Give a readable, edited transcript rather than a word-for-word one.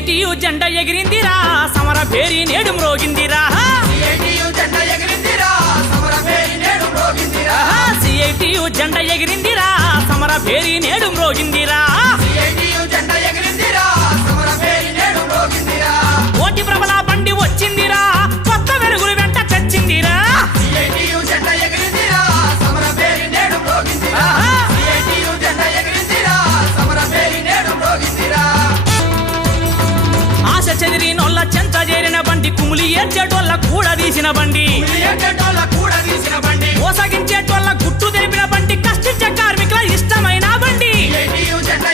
CITU జెండా ఎగిరిందిరా సమర పేరి నేడు మ్రోగిందిరా సిఐటియు జెండా ఎగిరిందిరా సమర పేరి నేడు మ్రోగిందిరా సిఐటియు జెండా ఎగిరిందిరా సమర పేరి నేడు మ్రోగిందిరా సిఐటియు జెండా ఎగిరిందిరా సమర పేరి నేడు మ్రోగిందిరా కోటి ప్రబల బండి వచ్చిందిరా కొత్త వెలుగులు వెంట చచ్చిందిరా సిఐటియు జెండా ఎగిరిందిరా సమర పేరి నేడు మ్రోగిందిరా సిఐటియు జెండా ఎగిరిందిరా సమర పేరి నేడు మ్రోగిందిరా ఆశ చెదిరి నొల్ల చెంత చేరిన బండి కుములి ఏడ్చేటోళ్ళ కూడా తీసిన బండి మిలియన్ల కూడా తీసిన బండి మోసగించేటోళ్ళ గుట్టు తెలిపిన బండి కష్టించే కార్మికుల ఇష్టమైన బండి సిఐటియు జెండా